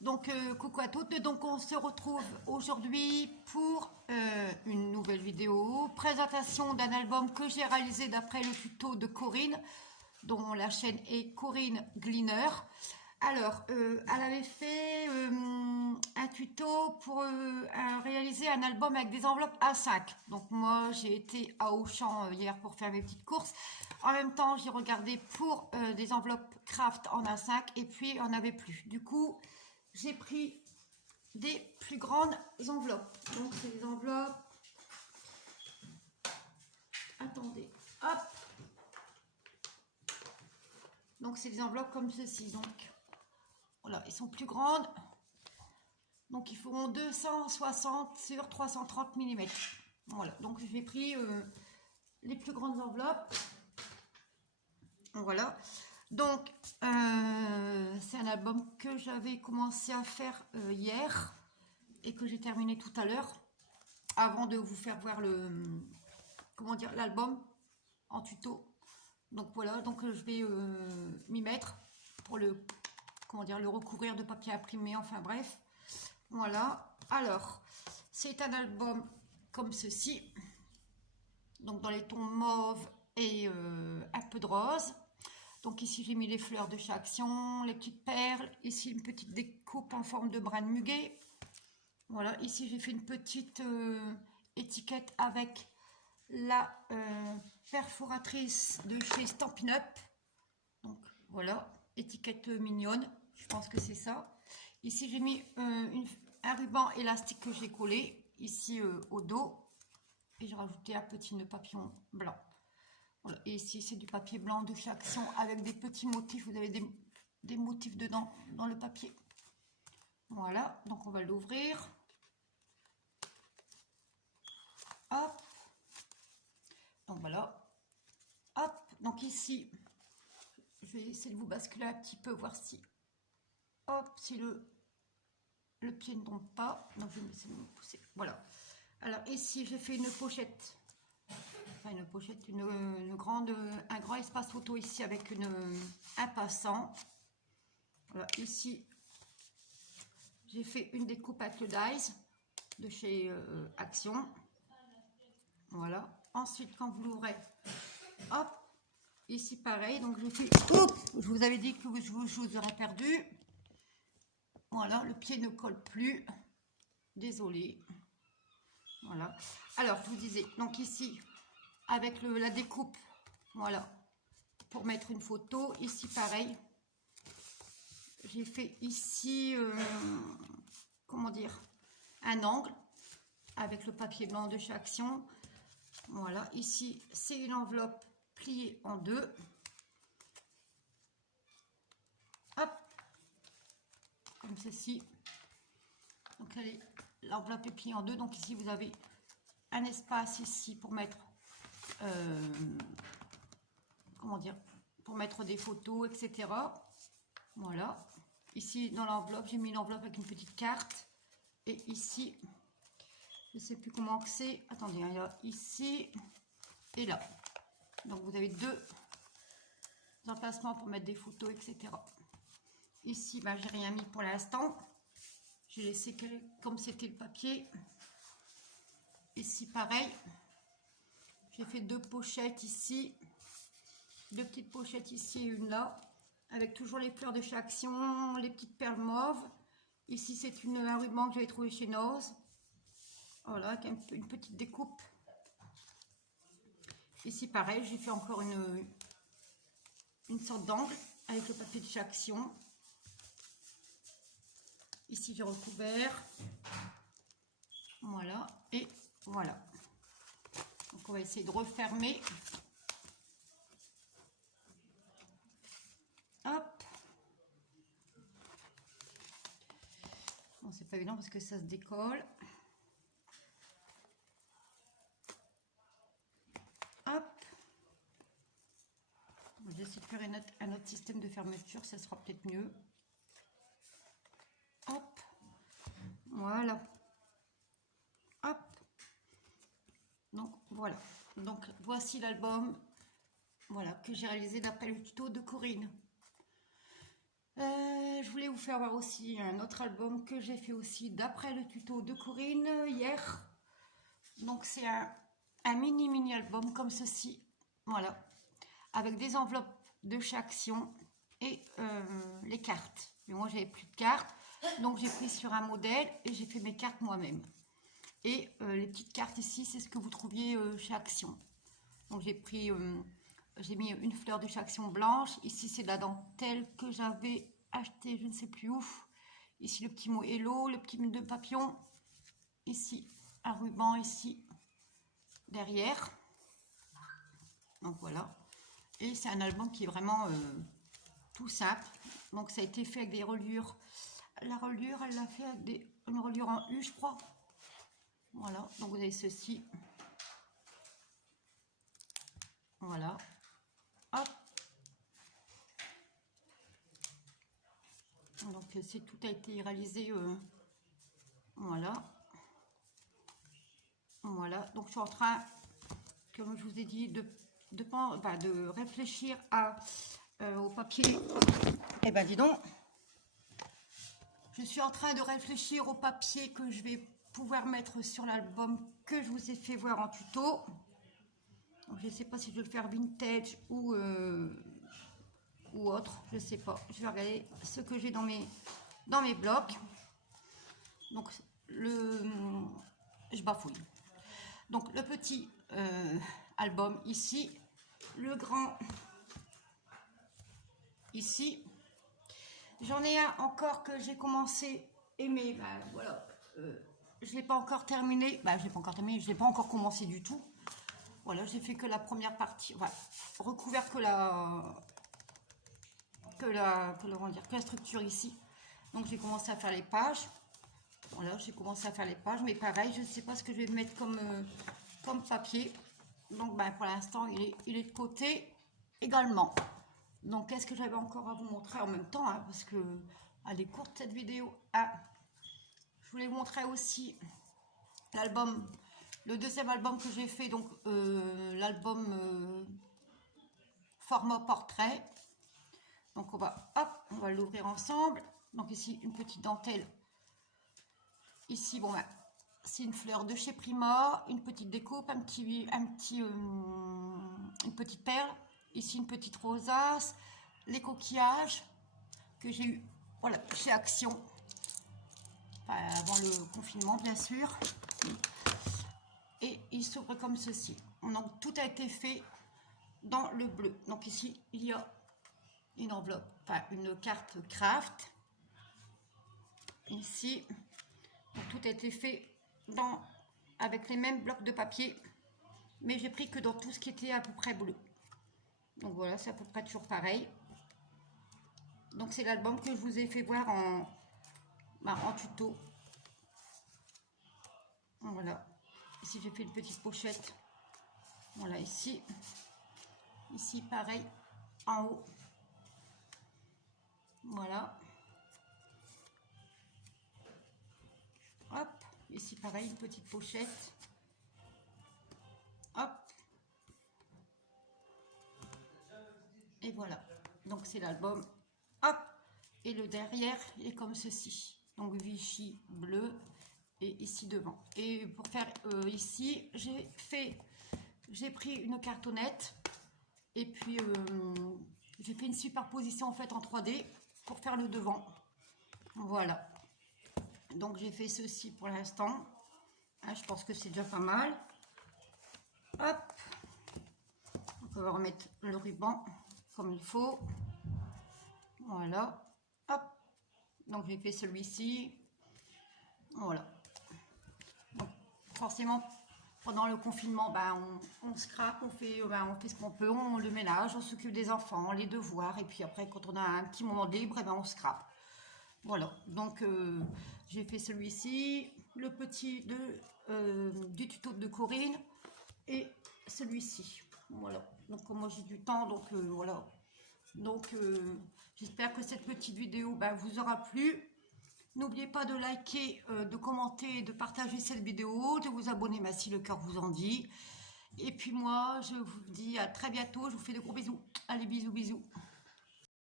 Donc, coucou à toutes. Donc, on se retrouve aujourd'hui pour une nouvelle vidéo. Présentation d'un album que j'ai réalisé d'après le tuto de Corinne, dont la chaîne est Corinne Gleaner. Alors, elle avait fait un tuto pour réaliser un album avec des enveloppes A5. Donc, moi, j'ai été à Auchan hier pour faire mes petites courses. En même temps, j'ai regardé pour des enveloppes craft en A5 et puis il n'y en avait plus. Du coup, j'ai pris des plus grandes enveloppes. Donc, c'est des enveloppes. Attendez, hop. Donc, c'est des enveloppes comme ceci. Donc, voilà, elles sont plus grandes. Donc, ils feront 260 sur 330 mm. Voilà, donc j'ai pris les plus grandes enveloppes. Voilà. Donc, c'est un album que j'avais commencé à faire hier et que j'ai terminé tout à l'heure avant de vous faire voir l'album en tuto. Donc voilà, donc je vais m'y mettre pour le recouvrir de papier imprimé, enfin bref. Voilà. Alors, c'est un album comme ceci. Donc dans les tons mauve et un peu de rose. Donc ici j'ai mis les fleurs de chaque action, les petites perles, ici une petite découpe en forme de brin de muguet. Voilà, ici j'ai fait une petite étiquette avec la perforatrice de chez Stampin' Up. Donc voilà, étiquette mignonne, je pense que c'est ça. Ici j'ai mis un ruban élastique que j'ai collé ici au dos. Et j'ai rajouté un petit nœud papillon blanc. Voilà. Et ici, c'est du papier blanc de chez Action avec des petits motifs. Vous avez des motifs dedans, dans le papier. Voilà. Donc, on va l'ouvrir. Hop. Donc, voilà. Hop. Donc, ici, je vais essayer de vous basculer un petit peu, voir si... Hop, si le pied ne tombe pas. Donc, je vais essayer de me pousser. Voilà. Alors, ici, j'ai fait une pochette. Enfin, une pochette, un grand espace photo ici avec un passant. Voilà, ici, j'ai fait une découpe avec le dies de chez Action. Voilà. Ensuite, quand vous l'ouvrez, hop, ici pareil. Donc, j'ai fait. Oups, je vous avais dit que je vous aurais perdu. Voilà, le pied ne colle plus. Désolée. Voilà. Alors, je vous disais, donc ici, avec la découpe, voilà, pour mettre une photo. Ici, pareil. J'ai fait ici, comment dire, un angle avec le papier blanc de chez Action. Voilà, ici, c'est une enveloppe pliée en deux. Hop, comme ceci. Donc, l'enveloppe est pliée en deux. Donc, ici, vous avez un espace ici pour mettre, comment dire, pour mettre des photos, etc. Voilà. Ici, dans l'enveloppe, j'ai mis l'enveloppe avec une petite carte. Et ici, je ne sais plus comment c'est. Attendez, il y a ici et là. Donc, vous avez deux emplacements pour mettre des photos, etc. Ici, ben, j'ai rien mis pour l'instant. J'ai laissé comme c'était le papier. Ici, pareil. J'ai fait deux pochettes ici. Deux petites pochettes ici et une là. Avec toujours les fleurs de chez Action, les petites perles mauves. Ici, c'est un ruban que j'avais trouvé chez Noz. Voilà, avec une petite découpe. Ici, pareil, j'ai fait encore une sorte d'angle avec le papier de chez Action. Ici, j'ai recouvert. Voilà, et voilà. Donc, on va essayer de refermer. Hop. Bon, c'est pas évident parce que ça se décolle. Hop. Je vais essayer de faire un autre système de fermeture, ça sera peut-être mieux. Hop. Voilà. Hop. Donc, voilà. Donc, voici l'album, voilà, que j'ai réalisé d'après le tuto de Corinne. Je voulais voulais vous faire voir aussi un autre album que j'ai fait aussi d'après le tuto de Corinne hier. Donc c'est un mini album comme ceci, voilà, avec des enveloppes de chaque action et les cartes. Mais moi j'avais plus de cartes, donc j'ai pris sur un modèle et j'ai fait mes cartes moi-même. Et les petites cartes ici, c'est ce que vous trouviez chez Action. Donc j'ai pris, j'ai mis une fleur de chaque action blanche. Ici c'est de la dentelle que j'avais acheté, je ne sais plus où. Ici le petit mot hello, le petit de papillon. Ici un ruban ici derrière. Donc voilà. Et c'est un album qui est vraiment tout simple. Donc ça a été fait avec des reliures. La reliure, elle l'a fait avec une reliure en U, je crois. Voilà, donc vous avez ceci. Voilà. Hop. Donc c'est tout a été réalisé. Voilà. Voilà. Donc je suis en train, comme je vous ai dit, de réfléchir au papier. Eh ben dis donc. Je suis en train de réfléchir au papier que je vais pouvoir mettre sur l'album que je vous ai fait voir en tuto. Donc, je ne sais pas si je vais le faire vintage ou autre, je ne sais pas. Je vais regarder ce que j'ai dans mes blocs. Donc je bafouille. Donc le petit album ici, le grand ici. J'en ai un encore que j'ai commencé aimer. Ben, voilà, je l'ai pas encore terminé. Ben, je l'ai pas encore terminé. Je l'ai pas encore commencé du tout. Voilà, j'ai fait que la première partie. Voilà, recouvert que la structure ici. Donc j'ai commencé à faire les pages. Voilà, j'ai commencé à faire les pages, mais pareil, je ne sais pas ce que je vais mettre comme papier. Donc ben, pour l'instant, il est de côté également. Donc qu'est-ce que j'avais encore à vous montrer en même temps, hein, parce que elle est courte cette vidéo. Ah, je voulais vous montrer aussi l'album, le deuxième album que j'ai fait, donc l'album format portrait. Donc on va l'ouvrir ensemble. Donc ici une petite dentelle. Ici bon ben, c'est une fleur de chez Prima, une petite découpe, une petite perle. Ici une petite rosace, les coquillages que j'ai eu, voilà, chez Action, enfin, avant le confinement bien sûr. Et il s'ouvre comme ceci. Donc tout a été fait dans le bleu. Donc ici il y a une enveloppe, enfin une carte craft. Ici, donc, tout a été fait avec les mêmes blocs de papier, mais j'ai pris que dans tout ce qui était à peu près bleu. Donc voilà, c'est à peu près toujours pareil. Donc c'est l'album que je vous ai fait voir en tuto. Voilà. Ici j'ai fait une petite pochette. Voilà, ici. Ici pareil, en haut. Voilà. Hop. Ici pareil, une petite pochette. Hop. Et voilà. Donc c'est l'album. Hop. Et le derrière est comme ceci. Donc Vichy bleu. Et ici devant. Et pour faire ici, j'ai pris une cartonnette. Et puis j'ai fait une superposition en fait en 3D pour faire le devant. Voilà. Donc j'ai fait ceci pour l'instant. Hein, je pense que c'est déjà pas mal. Hop. On va remettre le ruban comme il faut. Voilà. Hop. Donc j'ai fait celui-ci. Voilà. Donc, forcément, pendant le confinement, ben, on scrape, on fait ce qu'on peut, on le ménage, on s'occupe des enfants, les devoirs, et puis après, quand on a un petit moment libre, ben, on scrape. Voilà, donc j'ai fait celui-ci, le petit du tuto de Corinne, et celui-ci. Voilà, donc comme moi j'ai du temps, donc voilà. Donc j'espère que cette petite vidéo ben, vous aura plu. N'oubliez pas de liker, de commenter, de partager cette vidéo, de vous abonner si le cœur vous en dit. Et puis moi, je vous dis à très bientôt. Je vous fais de gros bisous. Allez, bisous, bisous.